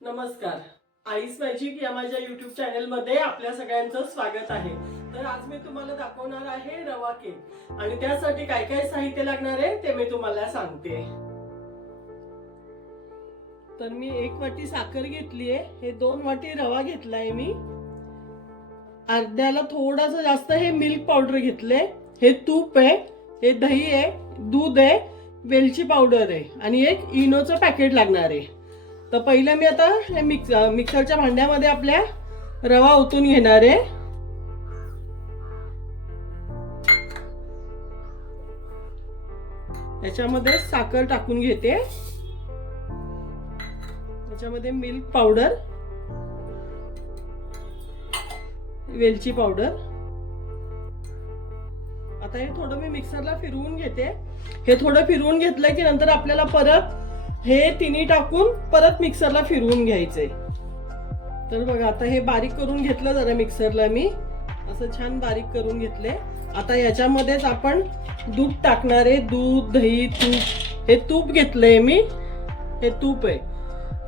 नमस्कार. Ice magic या माझ्या युट्यूब चॅनल मध्ये आपल्या सगळ्यांचं स्वागत आहे. तर आज मी तुम्हाला दाखवणार आहे रवा केक आणि त्यासाठी काय काय साहित्य लागणार आहे ते मी तुम्हाला सांगते. तर मी 1 वाटी साखर घेतली आहे, हे 2 वाटी रवा घेतलाय मी, अर्ध्याला थोडासा जास्त हे मिल्क पावडर घेतले, हे तूप आहे, हे दही आहे, दूध आहे, वेलची पावडर आहे आणि एक इनोचं पॅकेट लागणार आहे. तर पहिलं मी आता हे मिक्सरच्या भांड्यामध्ये आपल्या रवा ओतून घेणार आहे. याच्यामध्ये साखर टाकून घेते, याच्यामध्ये मिल्क पावडर, वेलची पावडर. आता हे थोडं मी मिक्सरला फिरवून घेते. हे थोडं फिरवून घेतलं की नंतर आपल्याला परत हे तिन्ही टाकून परत मिक्सरला फिरवून घ्यायचंय. तर बघा आता हे बारीक करून घेतलं जरा मिक्सरला मी, असं छान बारीक करून घेतले. आता याच्यामध्येच आपण दूध टाकणार आहे, दूध, दही, तूप. हे तूप घेतलंय मी, हे तूप आहे,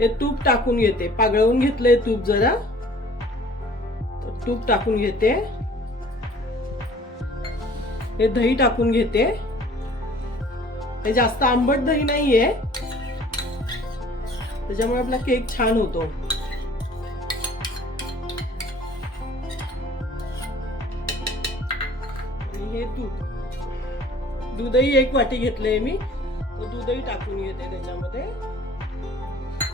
हे तूप टाकून घेते. पागळवून घेतलंय तूप जरा, तूप टाकून घेते. हे दही टाकून घेते, हे जास्त आंबट दही नाहीये, त्याच्यामुळे आपला केक छान होतो. आणि हे दूधही 1 वाटी घेतलंय मी, तो दूधही टाकून घेते त्याच्यामध्ये.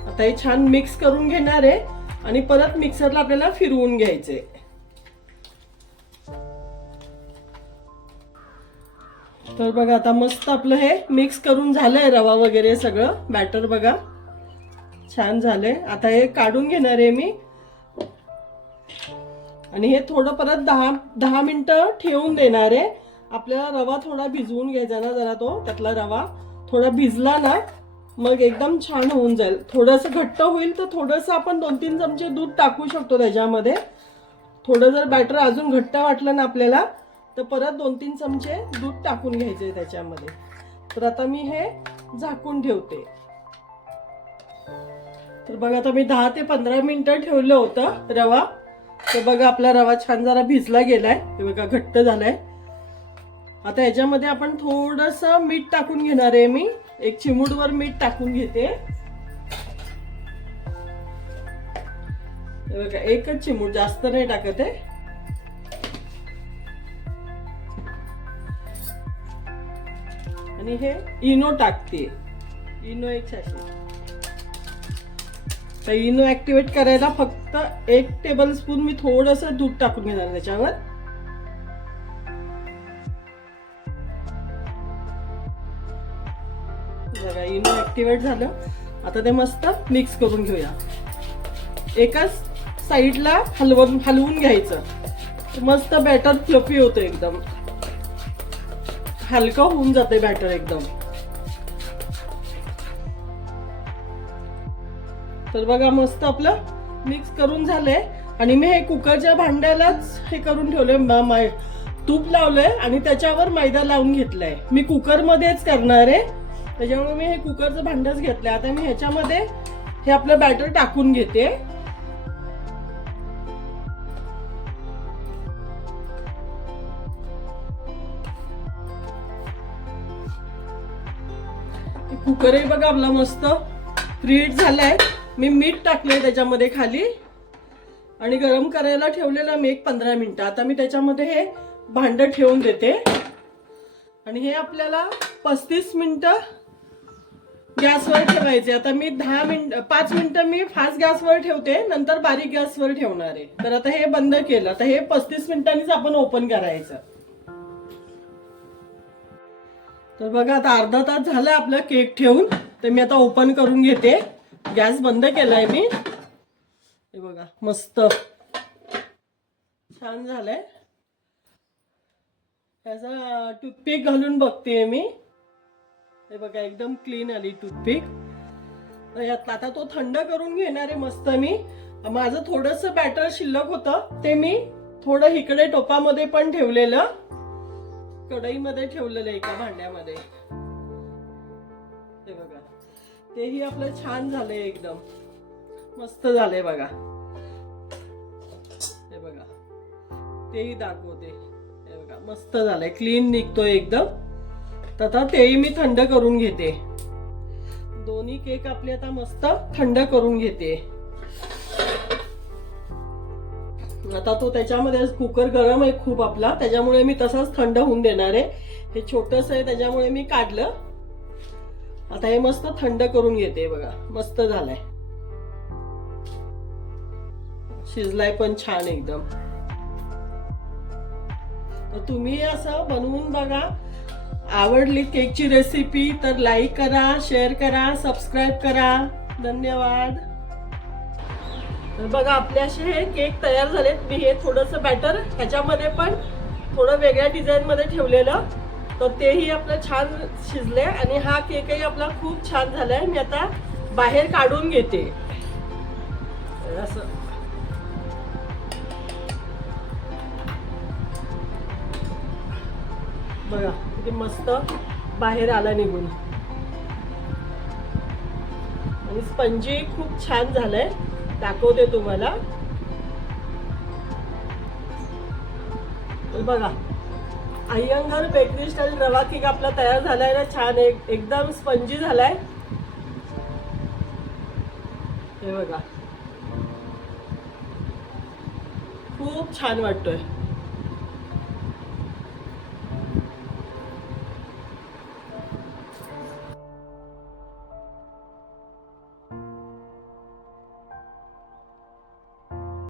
आता हे छान मिक्स करून घेणार आहे आणि परत मिक्सरला आपल्याला फिरवून घ्यायचे. तर बघा आता मस्त आपलं हे मिक्स करून झालंय, रवा वगैरे सगळं बॅटर बघा छान झालंय. आता हे काढून घेणार आहे मी आणि हे थोडं परत 10 मिनिटं ठेवून देणार आहे. आपल्याला रवा थोडा भिजवून घ्यायचा ना, जरा तो त्यातला रवा थोडा भिजला ना मग एकदम छान होऊन जाईल. थोडंसं घट्ट होईल तर थोडंसं आपण 2-3 चमचे दूध टाकू शकतो त्याच्यामध्ये. थोडं जर बॅटर अजून घट्ट वाटलं ना आपल्याला तर परत 2-3 चमचे दूध टाकून घ्यायचे त्याच्यामध्ये. तर आता मी हे झाकून ठेवते. तर बघा आता मी 10 ते 15 मिनिटं ठेवलं होतं रवा. तर बघा आपला रवा छान जरा भिजला गेलाय, हे बघा घट्ट झालाय. आता याच्यामध्ये आपण थोडंसं मीठ टाकून घेणार आहे मी, 1 चिमूटभर मीठ टाकून घेते. हे बघा 1च चिमूट, जास्त नाही टाकत आहे. आणि हे इनो टाकते, इनो 1 सॅशे. तर इनो ऍक्टिव्हेट करायला फक्त 1 टेबलस्पून मी थोडंसं दूध टाकून घेणार त्याच्यावर. बघा इनो ऍक्टिव्हेट झालं. आता ते मस्त मिक्स करून घेऊया. एकाच साईडला हलवून घ्यायचं, मस्त बॅटर फ्लफी होतं, एकदम हलकं होऊन जाते बॅटर एकदम. तर बघा मस्त आपलं मिक्स करून झालंय आणि मी हे कुकरच्या भांड्यालाच हे करून ठेवलंय, तूप लावलंय आणि त्याच्यावर मैदा लावून घेतलाय. मी कुकर मध्येच करणार आहे त्याच्यामुळे मी हे कुकरचं भांडच घेतलंय. आता मी ह्याच्यामध्ये हे आपलं बॅटर टाकून घेते. कुकरही बघा आपला मस्त प्रीहीट झालाय. मी मीठ टाकलंय त्याच्यामध्ये खाली आणि गरम करायला ठेवलेलं मी 15 मिनिटं. आता मी त्याच्यामध्ये हे भांड ठेवून देते आणि हे आपल्याला 35 मिनिटं गॅसवर ठेवायचे. आता मी 5 मिनिटं मी फास्ट गॅसवर ठेवते, नंतर बारीक गॅसवर ठेवणार आहे. तर आता हे बंद केलं. आता हे 35 मिनिटांनीच आपण ओपन करायचं. तर बघा आता अर्धा तास झाला आपला केक ठेवून. तर मी आता ओपन करून घेते. गॅस बंद केलाय मी. हे बघा मस्त छान झालंय. त्याचा टूथपिक घालून बघते मी. हे बघा एकदम क्लीन आली टूथपिक. आता तो थंड करून घेणार आहे मस्त मी. माझं थोडंसं बॅटर शिल्लक होतं ते मी थोडं इकडे टोपामध्ये पण ठेवलेलं, कढईमध्ये ठेवलेलं एका भांड्यामध्ये. हे बघा तेही आपलं छान झालंय एकदम. मस्त झालंय बघा, हे बघा तेही दाखवते, हे बघा मस्त झालंय, क्लीन निघतोय एकदम. तर आता तेही मी थंड करून घेते. दोन्ही केक आपले आता मस्त थंड करून घेते. आता तो त्याच्यामध्ये कुकर गरम आहे खूप आपला, त्याच्यामुळे मी तसाच थंड होऊन देणार आहे. हे छोटस आहे त्याच्यामुळे मी काढलं. आता हे मस्त थंड करून घेते. बघा मस्त झालंय, शिजलाय पण छान एकदम. तर तुम्ही असं बनवून बघा. आवडली केकची रेसिपी तर लाईक करा, शेअर करा, सबस्क्राईब करा. धन्यवाद. तर बघा आपले असे हे केक तयार झालेत. मी हे थोडंसं बॅटर ह्याच्यामध्ये पण थोडं वेगळ्या डिझाईन मध्ये ठेवलेलं, तर तेही आपलं छान शिजले आणि हा केकही आपला खूप छान झालाय. मी आता बाहेर काढून घेते. असं बघा किती मस्त बाहेर आला निघून आणि स्पंजी खूप छान झालंय. दाखवते तुम्हाला. बघा अय्यंगार बेकरी स्टाईल रवा केक आपला तयार झालाय ना. छान एकदम स्पंजी झालाय. हे बघा खूप छान वाटतोय.